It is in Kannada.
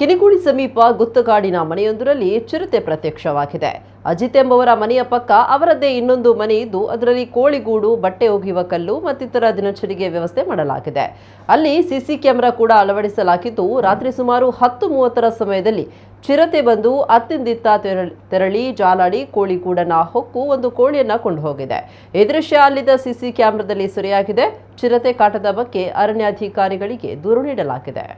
ಕಿನಿಗೂಡಿ ಸಮೀಪ ಗುತ್ತಗಾಡಿನ ಮನೆಯೊಂದರಲ್ಲಿ ಚಿರತೆ ಪ್ರತ್ಯಕ್ಷವಾಗಿದೆ. ಅಜಿತ್ ಎಂಬವರ ಮನೆಯ ಪಕ್ಕ ಅವರದ್ದೇ ಇನ್ನೊಂದು ಮನೆ ಇದ್ದು ಅದರಲ್ಲಿ ಕೋಳಿಗೂಡು, ಬಟ್ಟೆ ಒಗೆಯುವ ಕಲ್ಲು ಮತ್ತಿತರ ದಿನಚರಿಗೆ ವ್ಯವಸ್ಥೆ ಮಾಡಲಾಗಿದೆ. ಅಲ್ಲಿ ಸಿಸಿ ಕ್ಯಾಮೆರಾ ಕೂಡ ಅಳವಡಿಸಲಾಗಿದ್ದು ರಾತ್ರಿ ಸುಮಾರು 10:30ರ ಸಮಯದಲ್ಲಿ ಚಿರತೆ ಬಂದು ಅತ್ತಿಂದಿತ್ತ ತೆರಳಿ ಜಾಲಾಡಿ ಕೋಳಿಗೂಡನ್ನ ಹೊಕ್ಕು ಒಂದು ಕೋಳಿಯನ್ನ ಕೊಂಡು ಹೋಗಿದೆ. ಈ ದೃಶ್ಯ ಅಲ್ಲಿದ್ದ ಸಿಸಿ ಕ್ಯಾಮೆರಾದಲ್ಲಿ ಸೆರೆಯಾಗಿದೆ. ಚಿರತೆ ಕಾಟದ ಬಗ್ಗೆ ಅರಣ್ಯಾಧಿಕಾರಿಗಳಿಗೆ ದೂರು ನೀಡಲಾಗಿದೆ.